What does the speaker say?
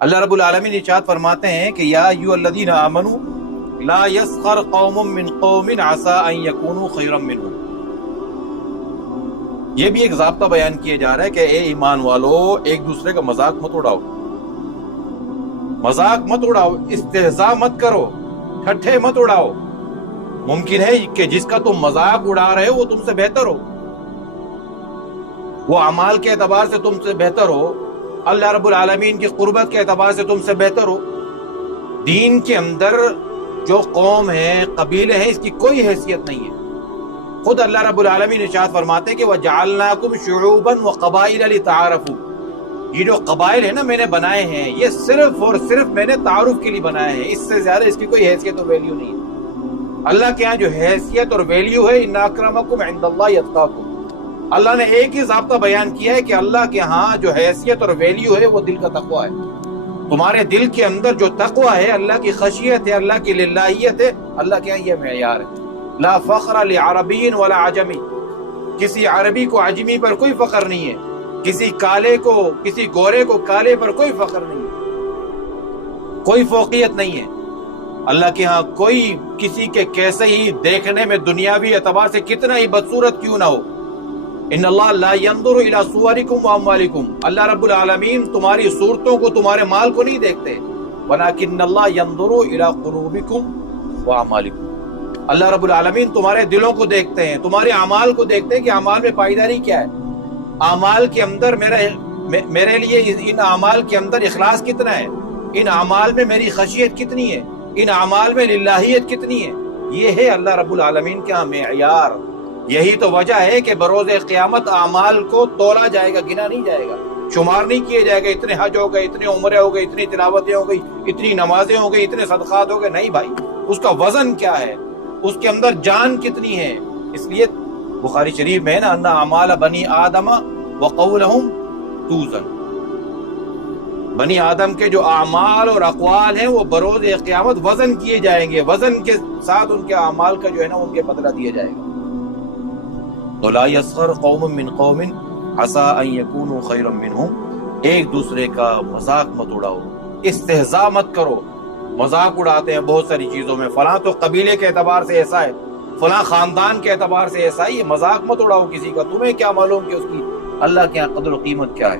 اللہ رب العالمین ارشاد فرماتے ہیں کہ یا ایھا الذین آمنوا لا یسخر قوم من قوم عسى ان یکونوا خیرا منهم۔ یہ بھی ایک ضابطہ بیان کیا جا رہا ہے کہ اے ایمان والو، ایک دوسرے کا مذاق مت اڑاؤ، مذاق مت اڑاؤ، استہزاء مت کرو، ٹھٹھے مت اڑاؤ۔ ممکن ہے کہ جس کا تم مذاق اڑا رہے ہو وہ تم سے بہتر ہو، وہ اعمال کے اعتبار سے تم سے بہتر ہو، اللہ رب العالمین کی قربت کے اعتبار سے تم سے بہتر ہو۔ دین کے اندر جو قوم ہے، قبیلے ہیں، اس کی کوئی حیثیت نہیں ہے۔ خود اللہ رب العالمین ارشاد فرماتے ہیں کہ وَجَعَلْنَاكُمْ شُعُوبًا وَقَبَائِلَ لِتَعَارَفُوا۔ یہ جو قبائل ہیں نا میں نے بنائے ہیں، یہ صرف اور صرف میں نے تعارف کے لیے بنائے ہیں، اس سے زیادہ اس کی کوئی حیثیت اور ویلیو نہیں ہے۔ اللہ کے ہاں جو حیثیت اور ویلیو ہے، اِنَّ أَكْرَمَكُمْ عِندَ اللَّهِ أَتْقَاكُمْ۔ اللہ نے ایک ہی ضابطہ بیان کیا ہے کہ اللہ کے ہاں جو حیثیت اور ویلیو ہے وہ دل کا تقویٰ ہے۔ تمہارے دل کے اندر جو تقویٰ ہے، اللہ کی خشیت ہے، اللہ کی للہیت ہے، اللہ کے ہاں یہ معیار ہے۔ لا فخر لعربی ولا عجمی، کسی عربی کو عجمی پر کوئی فخر نہیں ہے، کسی کالے کو، کسی گورے کو کالے پر کوئی فخر نہیں ہے، کوئی فوقیت نہیں ہے۔ اللہ کے ہاں کوئی کسی کے کیسے ہی دیکھنے میں دنیاوی اعتبار سے کتنا ہی بدصورت کیوں نہ ہو، ان اللہ لا ينظر الى صورکم واموالکم، اللہ رب العالمین تمہاری صورتوں کو، تمہارے مال کو نہیں دیکھتے، ولکن اللہ ينظر الى قلوبکم واعمالکم، اللہ رب العالمین تمہارے دلوں کو دیکھتے ہیں، تمہارے اعمال کو دیکھتے ہیں کہ اعمال میں پائیداری کیا ہے، اعمال کے اندر میرے لیے ان اعمال کے اندر اخلاص کتنا ہے، ان اعمال میں میری خشیت کتنی ہے، ان اعمال میں للہیت کتنی ہے۔ یہ ہے اللہ رب العالمین کا معیار۔ یہی تو وجہ ہے کہ بروز قیامت اعمال کو تولا جائے گا، گنا نہیں جائے گا، شمار نہیں کیے جائے گا، اتنے حج ہو گئے، اتنے عمرے ہو گئے، اتنی تلاوتیں ہو گئی، اتنی نمازیں ہو گئی، اتنے صدقات ہو گئے، نہیں بھائی، اس کا وزن کیا ہے، اس کے اندر جان کتنی ہے۔ اس لیے بخاری شریف میں ہے نا، ان اعمال بنی آدم وقولہم توزن، بنی آدم کے جو اعمال اور اقوال ہیں وہ بروز قیامت وزن کیے جائیں گے، وزن کے ساتھ ان کے اعمال کا جو ہے نا ان کے بدلہ دیا جائے گا۔ تو لا یسخر قوم من قوم عسى ان یکونوا خیرا منهم، ایک دوسرے کا مذاق مت اڑاؤ، استہزاء مت کرو۔ مذاق اڑاتے ہیں بہت ساری چیزوں میں، فلاں تو قبیلے کے اعتبار سے ایسا ہے، فلاں خاندان کے اعتبار سے ایسا ہی، مذاق مت اڑاؤ کسی کا، تمہیں کیا معلوم کہ اس کی اللہ کے یہاں قدر و قیمت کیا ہے۔